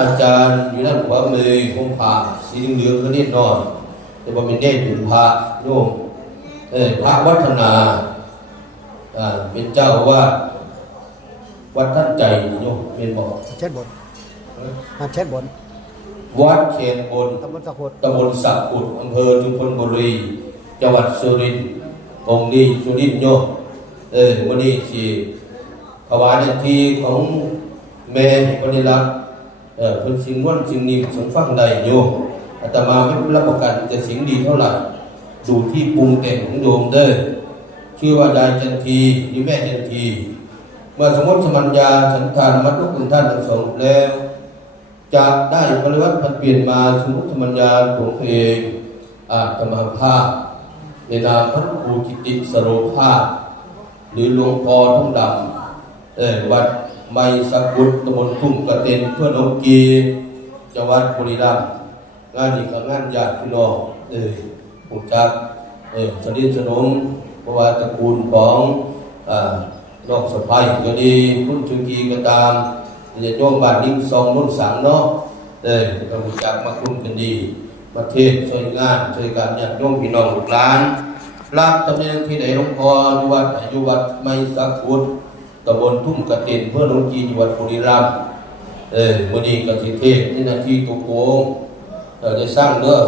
อาจารย์อยู่ด้านขวามือผมผ่าสีเหลืองๆก็นิดหน่อยแต่ว่าเป็นเนตรเป็นพระโยมเออพระวัฒนาอ่าเป็นเจ้าอาวาดวัดท่านใจโยมเป็นบอกเช็ดบนมาเช็ดบนวัดเคนบนตำบลสะขุดตำบลสักกุดอำเภอชุมพลบุรีจังหวัดสุรินทร์องค์นี้สุรินทร์โยมเออวันนี้ที่ภาวะนาทีของแม่วันนี้รัก เออเป็นสิ่งวันสิ่งนี้สมฟังใดโยมอาตมาไม่รับประกันจะสิ่งดีเท่าไหร่ดูที่ปรุงแต่งของโยมเด้อชื่อว่ายายจันทีหรือแม่จันทีเมื่อสมมติสมัญญาฉันทานมัดลูกคุณท่านทั้งสองแล้วจะได้ปริวัติพันเปลี่ยนมาสมมติสมัญญาของตัวเองอาตมาภาพในนามพระครูกิติสโรภาพหรือหลวงพ่อทุ่งดำเออวัด ไมสกุลตำบลทุ่งกระเต็นเพื่อนองกีจังหวัดบุรีรัมย์งานนี้ก็งานญาติพี่น้องเออผู้จักเออสนิทสนมเพราะว่าตระกูลของอ่านอกสะพายก็ดีคุณชุกีก็ตามเรียนโยมบ้านนิ่งซองนุ่นสังเนาะเออก็รู้จักมาคุ้นกันดีประเทศช่วยงานช่วยการญาติโยมพี่น้องลูกหลานรับตำแหน่งที่ไหนหลวงพ่ออยู่วัดไหนอยู่วัดไม่สักพุทธ ตำบลทุ่งกระตินเพื่อหลวงจีนจังหวัดบุรีรัมย์เออมื่อนี้กับสิเทศนี่นาทีตุโกงเราได้สร้างเด้อ